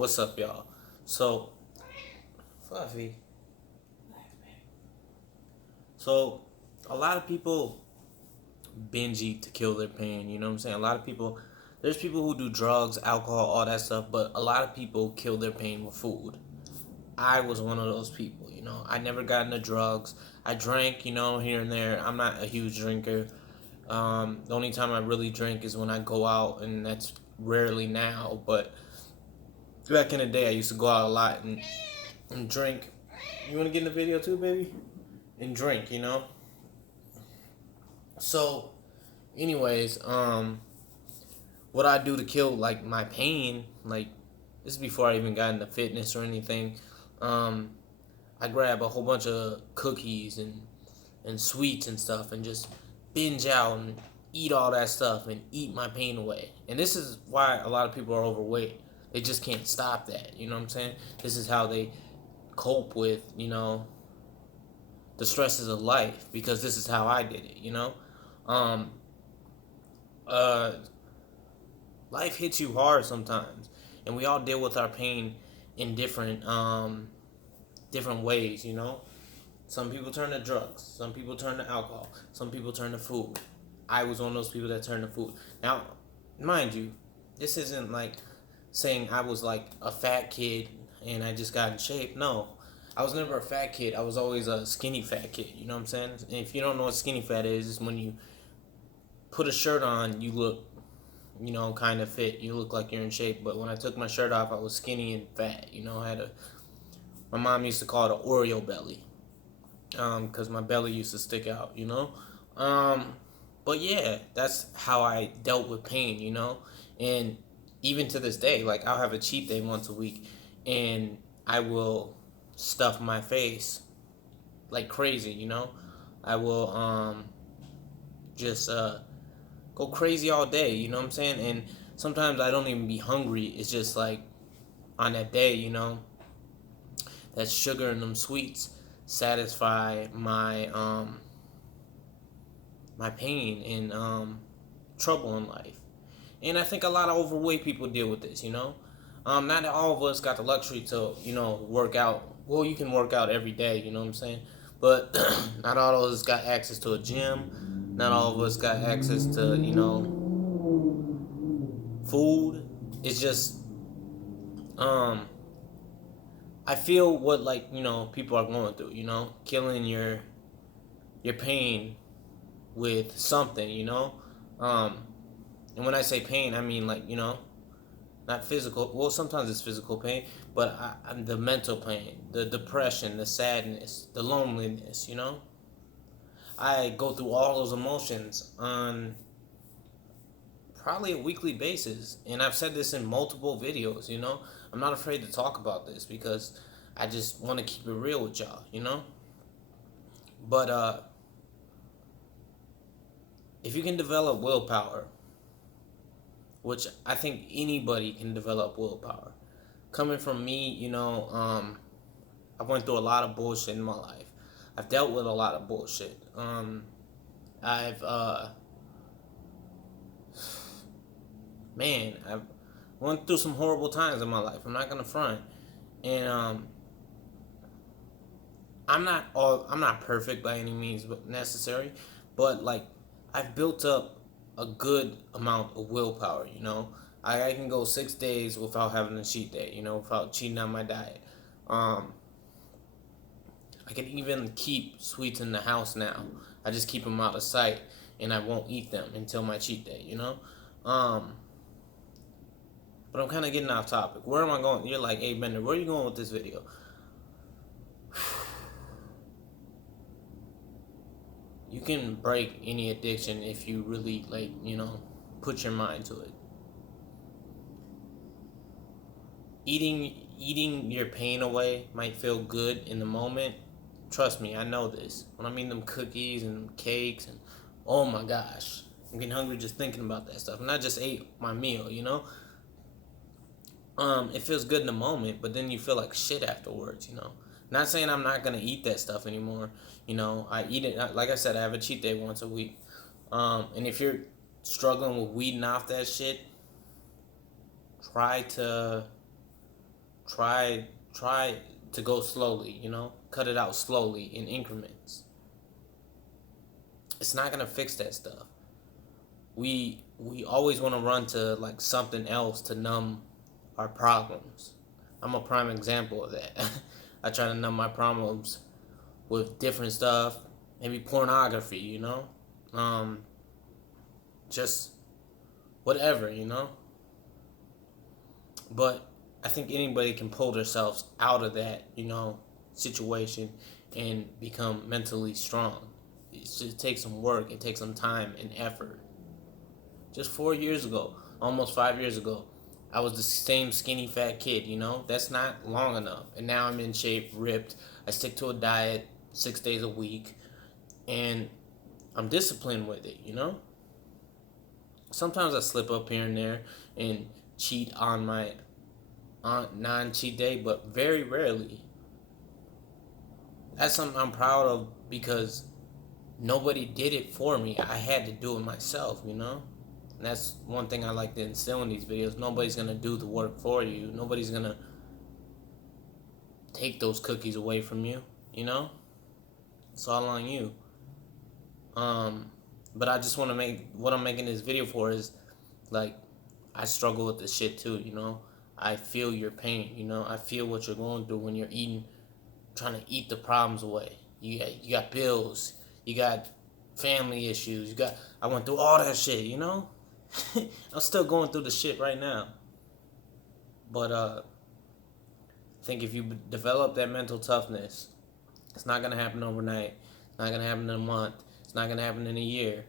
What's up, y'all? So, Fluffy. So, a lot of people binge eat to kill their pain. You know what I'm saying? A lot of people, there's people who do drugs, alcohol, all that stuff, but a lot of people kill their pain with food. I was one of those people. I never got into drugs. I drank, here and there. I'm not a huge drinker. The only time I really drink is when I go out, and that's rarely now. But back in the day, I used to go out a lot and drink. You want to get in the video too, baby? And drink. So, anyways, what I do to kill like my pain, like this is before I even got into fitness or anything. Um, I grab a whole bunch of cookies and sweets and stuff and just binge out and eat all that stuff and eat my pain away. And this is why a lot of people are overweight. They just can't stop that. You know what I'm saying? This is how they cope with, the stresses of life, because this is how I did it. Um, uh, Life hits you hard sometimes, and we all deal with our pain in different ways. Some people turn to drugs, some people turn to alcohol, some people turn to food. I was one of those people that turned to food. Now, mind you, this isn't like saying I was like a fat kid and I just got in shape. No, I was never a fat kid. I was always a skinny fat kid. You know what I'm saying? And if you don't know what skinny fat is, it's when you put a shirt on, you look, kind of fit. You look like you're in shape. But when I took my shirt off, I was skinny and fat. My mom used to call it an Oreo belly, because my belly used to stick out. But yeah, that's how I dealt with pain. And even to this day, like I'll have a cheat day once a week, and I will stuff my face like crazy. I will just go crazy all day. You know what I'm saying? And sometimes I don't even be hungry. It's just like on that day, that sugar and them sweets satisfy my pain and trouble in life. And I think a lot of overweight people deal with this. Not all of us got the luxury to, work out. Well, you can work out every day, you know what I'm saying? But not all of us got access to a gym. Not all of us got access to, food. It's just, um, I feel what, like, people are going through, killing your pain with something. Um, and when I say pain, I mean, like, not physical. Well, sometimes it's physical pain, but I'm the mental pain, the depression, the sadness, the loneliness. I go through all those emotions on probably a weekly basis, and I've said this in multiple videos. I'm not afraid to talk about this because I just want to keep it real with y'all. But if you can develop willpower, which I think anybody can develop willpower. Coming from me, I went through a lot of bullshit in my life. I've dealt with a lot of bullshit. I've I've went through some horrible times in my life. I'm not gonna front, and I'm not perfect by any means but necessary, but like I've built up a good amount of willpower. I can go 6 days without having a cheat day, without cheating on my diet. I can even keep sweets in the house now. I just keep them out of sight, and I won't eat them until my cheat day. Um, but I'm kind of getting off topic. Where am I going? You're like, hey, Bender, where are you going with this video? You can break any addiction if you really, like, put your mind to it. Eating your pain away might feel good in the moment. Trust me, I know this. When I'm eating them cookies and cakes and oh my gosh, I'm getting hungry just thinking about that stuff. And I just ate my meal. It feels good in the moment, but then you feel like shit afterwards. Not saying I'm not gonna eat that stuff anymore. I eat it. Like I said, I have a cheat day once a week. And if you're struggling with weeding off that shit, try to try to go slowly, cut it out slowly in increments. It's not gonna fix that stuff. We always want to run to like something else to numb our problems. I'm a prime example of that. I try to numb my problems with different stuff, maybe pornography, just whatever. But I think anybody can pull themselves out of that, situation and become mentally strong. It just takes some work, it takes some time and effort. Just 4 years ago, almost 5 years ago, I was the same skinny fat kid, That's not long enough. And now I'm in shape, ripped. I stick to a diet 6 days a week. And I'm disciplined with it. Sometimes I slip up here and there and cheat on my non-cheat day, but very rarely. That's something I'm proud of because nobody did it for me. I had to do it myself, And that's one thing I like to instill in these videos. Nobody's going to do the work for you. Nobody's going to take those cookies away from you, It's all on you. But I just want to make, what I'm making this video for is, like, I struggle with this shit too, I feel your pain, I feel what you're going through when you're trying to eat the problems away. You got bills, you got family issues, I went through all that shit, I'm still going through the shit right now. But I think if you develop that mental toughness, it's not going to happen overnight. It's not going to happen in a month. It's not going to happen in a year.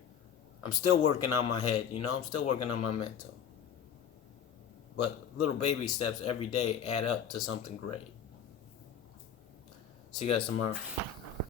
I'm still working on my head, I'm still working on my mental. But little baby steps every day add up to something great. See you guys tomorrow.